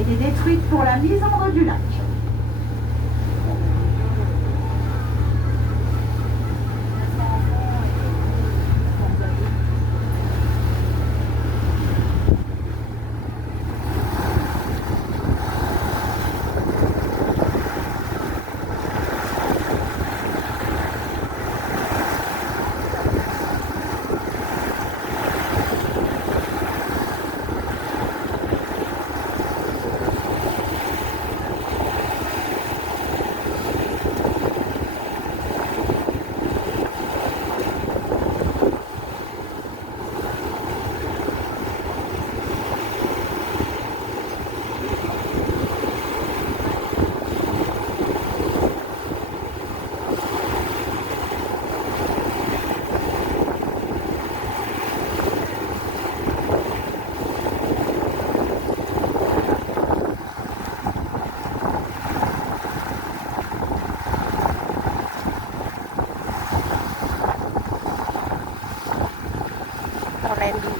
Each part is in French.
été détruite pour la mise en eau du lac.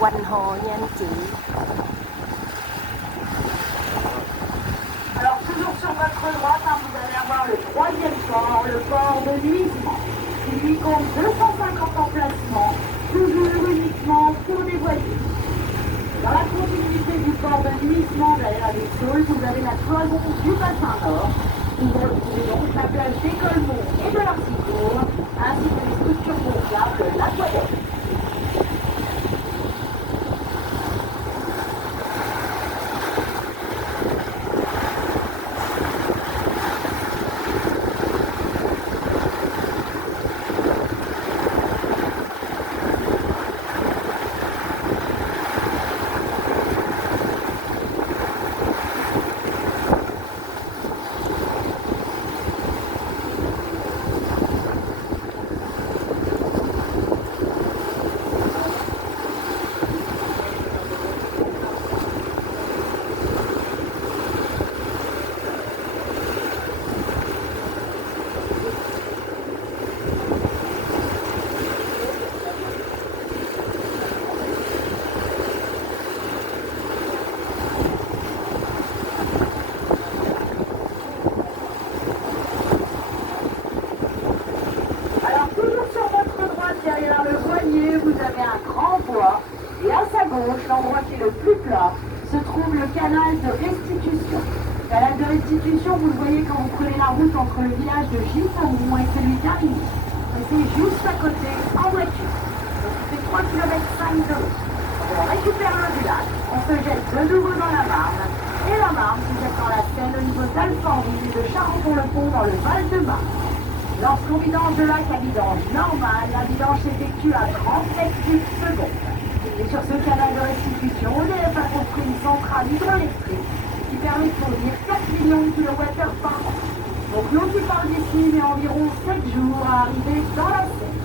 quanh hồ nha anh chị. Alors toujours sur votre droite, vous allez avoir le troisième port, le port de Nuisement. Il lui compte 250 emplacements, toujours uniquement pour des voitures. Dans la continuité du port de Nuisement vers la Vexeuse, vous avez la cloison du bassin nord, où vous retrouvez donc la plage d'Écolmont et de l'Arcicourt, ainsi que les structures gonflables de l'Aquadec. L'endroit qui est le plus plat, se trouve le canal de restitution. Le canal de restitution, vous le voyez quand vous prenez la route entre le village de Giffourmont et celui d'Arigny. C'est juste à côté, en voiture. Donc c'est 3 km 5 de route. On récupère l'eau du lac, on se jette de nouveau dans la Marne, et la Marne se jette dans la Seine au niveau d'Alfortville et de Charenton-le-Pont dans le Val-de-Marne. Lorsqu'on vidange de lac à vidange normale, la vidange s'effectue à 30 mètres cubes secondes. Et sur ce canal de restitution, EDF a construit une centrale hydroélectrique qui permet de fournir 4 millions de kilowattheures par an. Donc l'eau qui part d'ici met environ 7 jours à arriver dans la Seine.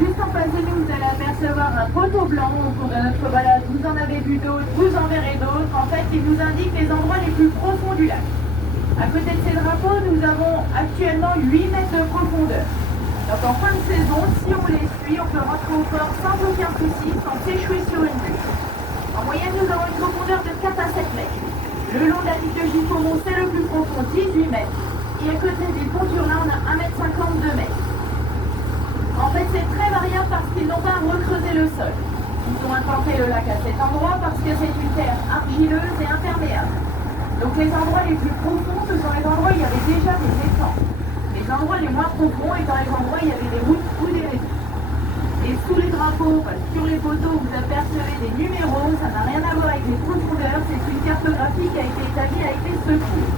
Juste en face de nous, vous allez apercevoir un poteau blanc au cours de notre balade. Vous en avez vu d'autres, vous en verrez d'autres. En fait, il nous indique les endroits les plus profonds du lac. À côté de ces drapeaux, nous avons actuellement 8 mètres de profondeur. Donc en fin de saison, si on les suit, on peut rentrer au port sans aucun souci, sans s'échouer sur une bûche. En moyenne, nous avons une profondeur de 4 à 7 mètres. Le long de la digue de Giffourmont, c'est le plus profond, 18 mètres. Et à côté des pontures-là, on a 1,52 m. En fait, c'est très variable parce qu'ils n'ont pas recreusé le sol. Ils ont implanté le lac à cet endroit parce que c'est une terre argileuse et imperméable. Donc les endroits les plus profonds, ce sont les endroits où il y avait déjà des étangs. Les endroits les moins profonds étant les endroits où il y avait des routes ou des réseaux. Et sous les drapeaux, sur les poteaux, vous apercevez des numéros, ça n'a rien à voir avec les profondeurs, c'est une cartographie qui a été établie avec les secours.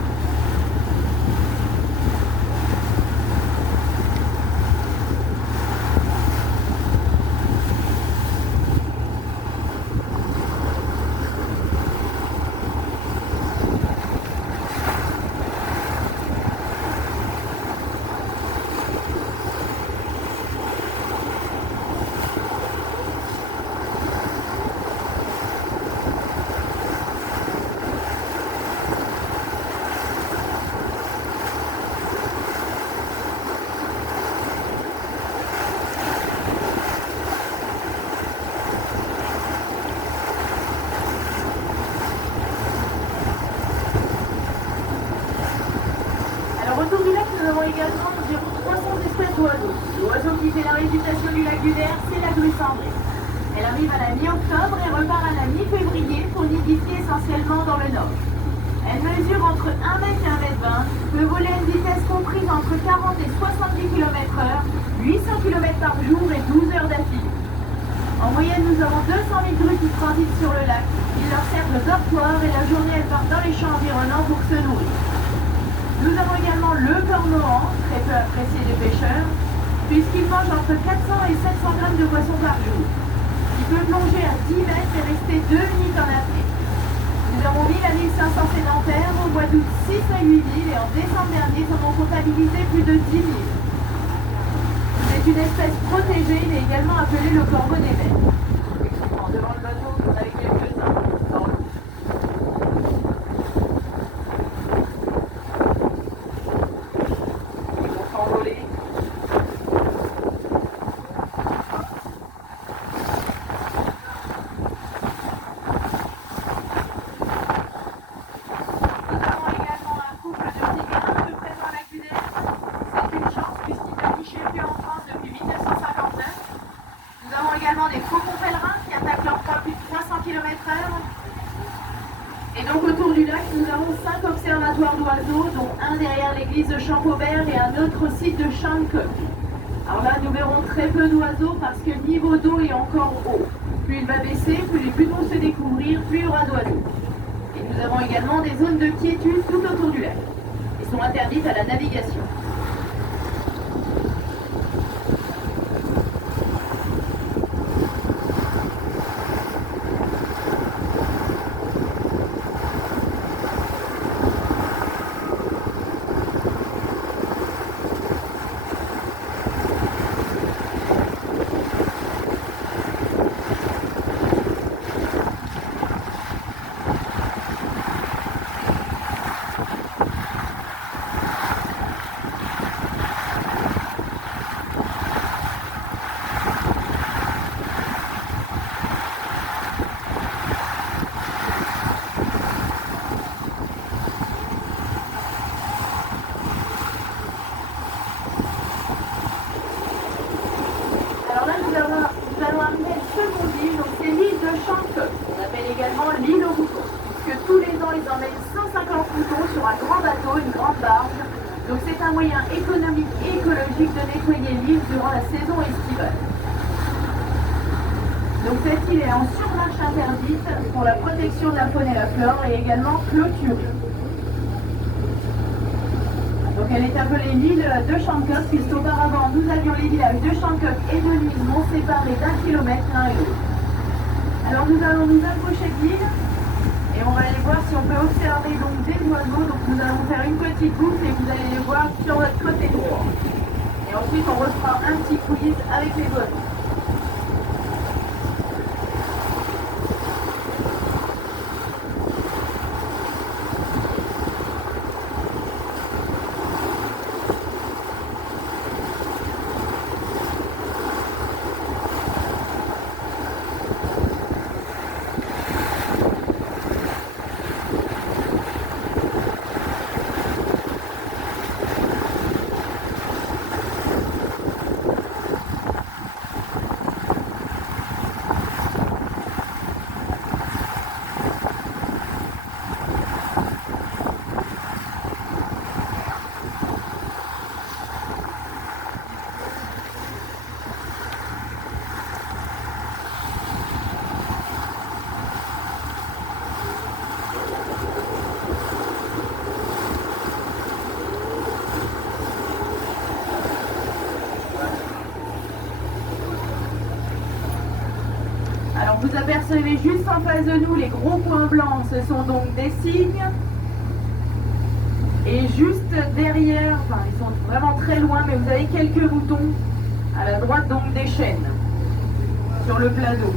Autour du lac, nous avons également environ 300 espèces d'oiseaux. L'oiseau qui fait la réputation du lac du Der, c'est la grue cendrée. Elle arrive à la mi-octobre et repart à la mi-février pour nidifier essentiellement dans le nord. Elle mesure entre 1 m et 1 m 20, peut voler à une vitesse comprise entre 40 et 70 km/h, 800 km par jour et 12 heures d'affilée. En moyenne, nous avons 200 000 grues qui transitent sur le lac. Ils leur servent de dortoir et la journée, elles partent dans les champs environnants pour se nourrir. Nous avons également le cormoran, très peu apprécié des pêcheurs, puisqu'il mange entre 400 et 700 grammes de poisson par jour. Il peut plonger à 10 mètres et rester 2 minutes en apnée. Nous avons 1500 sédentaires, au mois d'août 6 à 8 000 et en décembre dernier, nous avons comptabilisé plus de 10 000. C'est une espèce protégée, il est également appelé le corbeau des mers. Devant le bateau, vous en avez quelques-uns. Des faucons pèlerins qui attaquent leur proie à plus de 300 km/h. Et donc autour du lac, nous avons 5 observatoires d'oiseaux, dont un derrière l'église de Champaubert et un autre au site de Chantecoq. Alors là, nous verrons très peu d'oiseaux parce que le niveau d'eau est encore haut. Plus il va baisser, plus les buts vont se découvrir, plus il y aura d'oiseaux. Et nous avons également des zones de quiétude tout autour du lac. Elles sont interdites à la navigation. Également l'île aux moutons, puisque tous les ans ils emmènent 150 moutons sur un grand bateau, une grande barge. Donc c'est un moyen économique et écologique de nettoyer l'île durant la saison estivale. Donc cette île est en surmarche interdite pour la protection de la faune et la flore et également clôturée. Donc elle est appelée l'île de Chantecoq, puisqu'auparavant nous avions les villages de Chantecoq et de Luisemont séparés d'1 kilomètre l'un et l'autre. Alors nous allons nous approcher de l'île et on va aller voir si on peut observer donc des oiseaux. Donc nous allons faire une petite boucle et vous allez les voir sur votre côté droit. Et ensuite on refera un petit quiz avec les oiseaux. Vous apercevez juste en face de nous les gros points blancs, ce sont donc des cygnes. Et juste derrière, enfin ils sont vraiment très loin, mais vous avez quelques moutons à la droite donc des chênes sur le plateau.